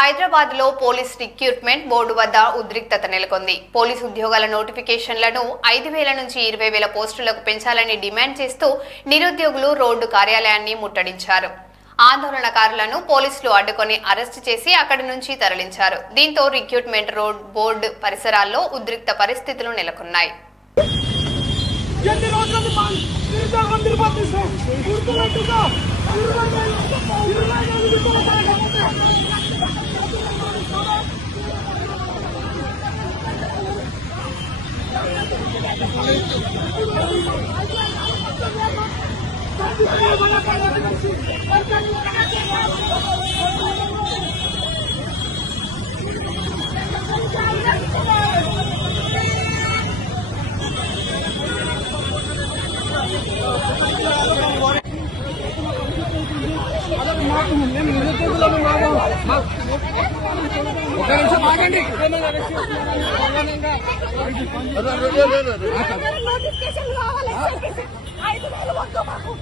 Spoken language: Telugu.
హైదరాబాద్ లో పోలీస్ రిక్రూట్మెంట్ బోర్డు వద్ద ఉద్రిక్తత నెలకొంది. పోలీసు ఉద్యోగాల నోటిఫికేషన్లను 5,000 నుంచి 20,000 పోస్టులకు పెంచాలని డిమాండ్ చేస్తూ నిరుద్యోగులు రోడ్డు కార్యాలయాన్ని ముట్టడించారు. ఆందోళనకారులను పోలీసులు అడ్డుకొని అరెస్టు చేసి అక్కడి నుంచి తరలించారు. దీంతో రిక్రూట్మెంట్ బోర్డు పరిసరాల్లో ఉద్రిక్త పరిస్థితులు నెలకొన్నాయి. నోటిఫికేషన్ కావాలి. 5,000 వద్దు మాకు.